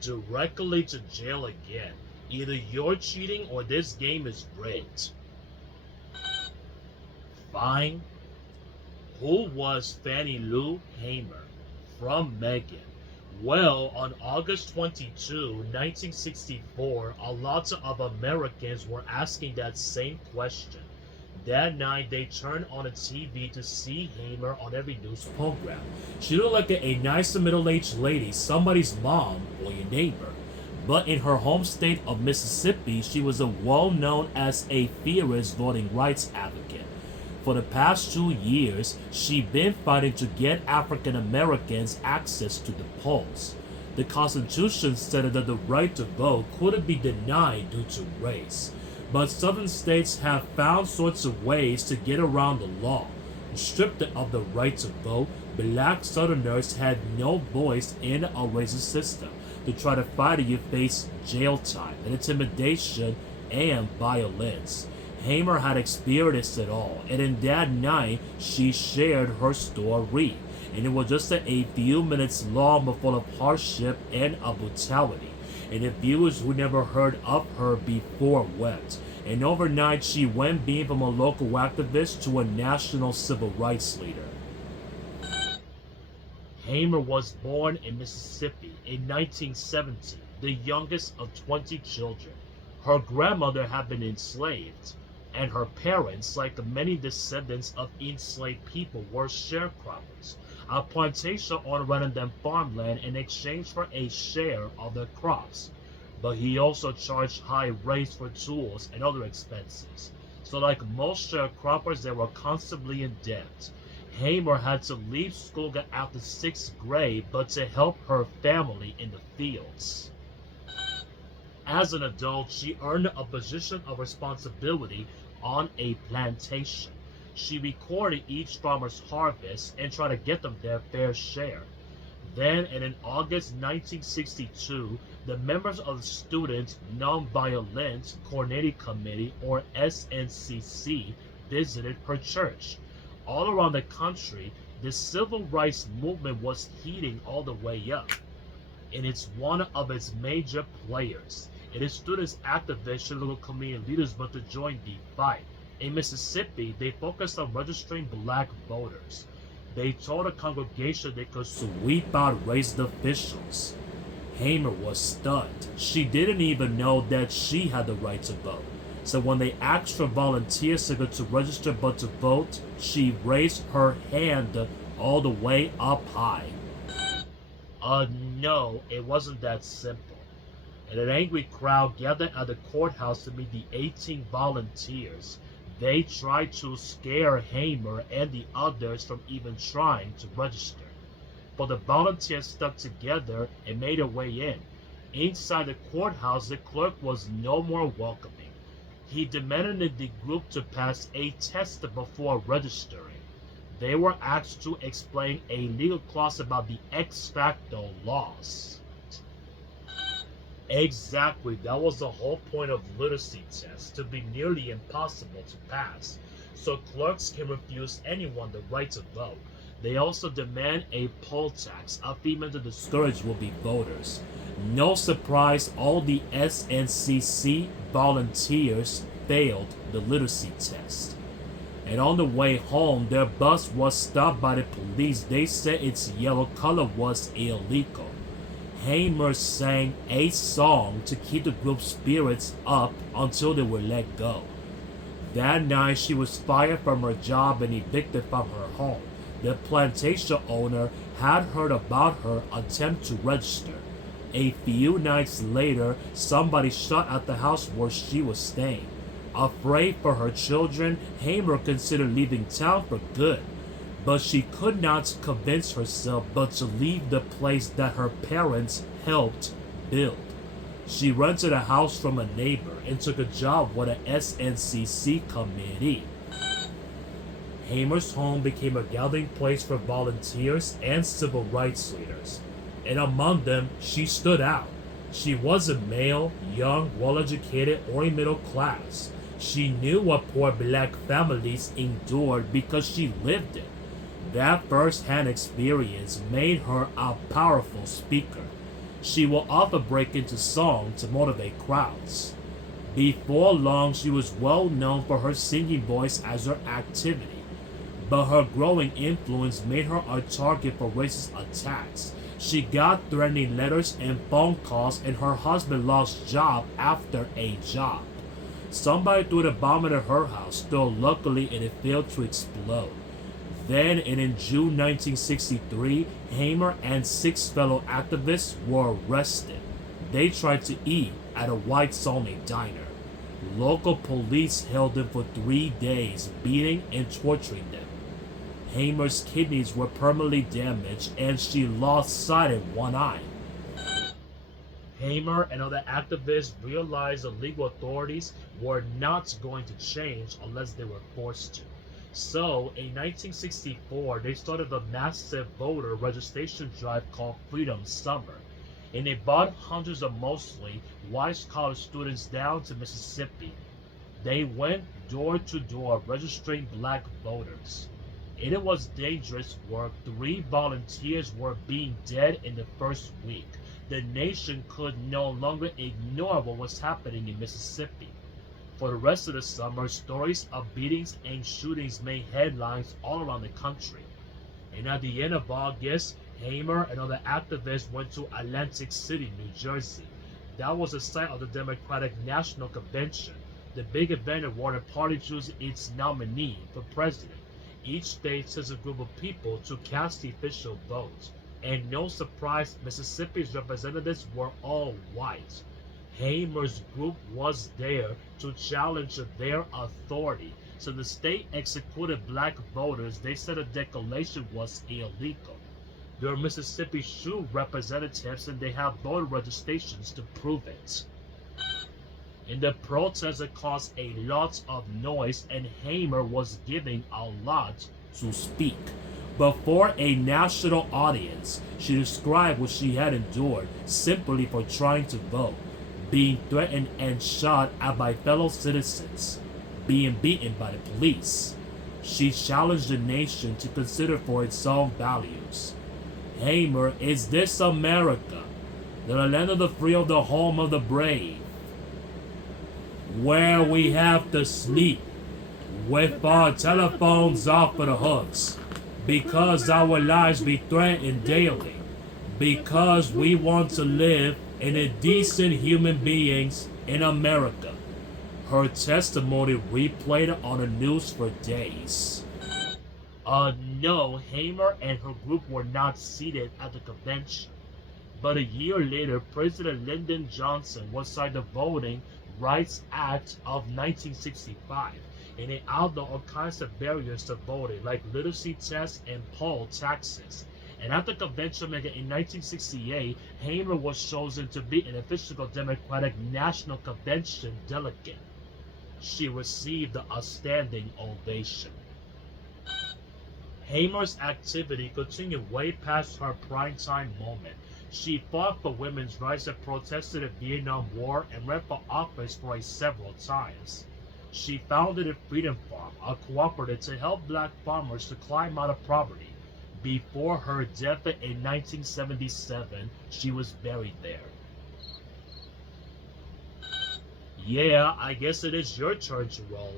directly to jail again. Either you're cheating or this game is rigged. Fine. Who was Fannie Lou Hamer? From Megan. Well, on August 22, 1964, a lot of Americans were asking that same question. That night, they turned on the TV to see Hamer on every news program. She looked like a nice middle-aged lady, somebody's mom or your neighbor. But in her home state of Mississippi, she was well known as a fierce voting rights advocate. For the past 2 years, she'd been fighting to get African Americans access to the polls. The Constitution said that the right to vote couldn't be denied due to race. But southern states have found sorts of ways to get around the law. Stripped of the right to vote, black southerners had no voice in a racist system. To try to fight it, you face jail time, and intimidation, and violence. Hamer had experienced it all, and in that night, she shared her story. And it was just a few minutes long but full of hardship and of brutality. And the viewers who never heard of her before wept. And overnight, she went being from a local activist to a national civil rights leader. Hamer was born in Mississippi in 1970, the youngest of 20 children. Her grandmother had been enslaved, and her parents, like many descendants of enslaved people, were sharecroppers. A plantation owner rented them farmland in exchange for a share of their crops. But he also charged high rates for tools and other expenses. So like most sharecroppers, they were constantly in debt. Hamer had to leave school after 6th grade, but to help her family in the fields. As an adult, she earned a position of responsibility on a plantation. She recorded each farmer's harvest and tried to get them their fair share. Then, and in August 1962, the members of the Student Nonviolent Coordinating Committee, or SNCC, visited her church. All around the country, the civil rights movement was heating all the way up, and it's one of its major players. It is students, activists, and local community leaders but to join the fight. In Mississippi, they focused on registering black voters. They told the congregation they could sweep out racist officials. Hamer was stunned. She didn't even know that she had the right to vote. So when they asked for volunteers to go to register but to vote, she raised her hand all the way up high. No, it wasn't that simple. And an angry crowd gathered at the courthouse to meet the 18 volunteers. They tried to scare Hamer and the others from even trying to register. But the volunteers stuck together and made their way in. Inside the courthouse, the clerk was no more welcoming. He demanded the group to pass a test before registering. They were asked to explain a legal clause about the ex facto laws. Exactly, that was the whole point of literacy tests, to be nearly impossible to pass, so clerks can refuse anyone the right to vote. They also demand a poll tax, a fee meant to discourage will-be voters. No surprise, all the SNCC volunteers failed the literacy test. And on the way home, their bus was stopped by the police. They said its yellow color was illegal. Hamer sang a song to keep the group's spirits up until they were let go. That night, she was fired from her job and evicted from her home. The plantation owner had heard about her attempt to register. A few nights later, somebody shot at the house where she was staying. Afraid for her children, Hamer considered leaving town for good. But she could not convince herself but to leave the place that her parents helped build. She rented a house from a neighbor and took a job with an SNCC committee. Hamer's home became a gathering place for volunteers and civil rights leaders, and among them, she stood out. She wasn't male, young, well-educated, or in middle class. She knew what poor black families endured because she lived it. That first-hand experience made her a powerful speaker. She will often break into song to motivate crowds. Before long, she was well known for her singing voice as her activity, but her growing influence made her a target for racist attacks. She got threatening letters and phone calls, and her husband lost job after a job. Somebody threw a bomb at her house, though luckily it failed to explode. Then, in June 1963, Hamer and 6 fellow activists were arrested. They tried to eat at a whites-only diner. Local police held them for 3 days, beating and torturing them. Hamer's kidneys were permanently damaged, and she lost sight in one eye. Hamer and other activists realized the legal authorities were not going to change unless they were forced to. So, in 1964, they started a massive voter registration drive called Freedom Summer, and they brought hundreds of mostly white college students down to Mississippi. They went door to door registering black voters. It was dangerous work. 3 volunteers were being dead in the first week. The nation could no longer ignore what was happening in Mississippi. For the rest of the summer, stories of beatings and shootings made headlines all around the country. And at the end of August, Hamer and other activists went to Atlantic City, New Jersey. That was the site of the Democratic National Convention, the big event where the party chose its nominee for president. Each state sends a group of people to cast the official vote. And no surprise, Mississippi's representatives were all white. Hamer's group was there to challenge their authority. So the state executed black voters. They said the declaration was illegal. There are Mississippi Sioux representatives, and they have voter registrations to prove it. And the protest caused a lot of noise, and Hamer was giving a lot to speak. Before a national audience, she described what she had endured simply for trying to vote, being threatened and shot at by fellow citizens, being beaten by the police. She challenged the nation to consider for its own values. Hamer, is this America, the land of the free, of the home of the brave, where we have to sleep with our telephones off of the hooks, because our lives be threatened daily, because we want to live in a decent human beings in America. Her testimony replayed on the news for days. No, Hamer and her group were not seated at the convention. But a year later, President Lyndon Johnson was signed the Voting Rights Act of 1965, and it outlawed all kinds of barriers to voting, like literacy tests and poll taxes. And at the convention in 1968, Hamer was chosen to be an official Democratic National Convention delegate. She received a standing ovation. Hamer's activity continued way past her primetime moment. She fought for women's rights and protested the Vietnam War and ran for office for several times. She founded a Freedom Farm, a cooperative to help black farmers to climb out of poverty. Before her death in 1977, she was buried there. Yeah, I guess it is your turn to roll.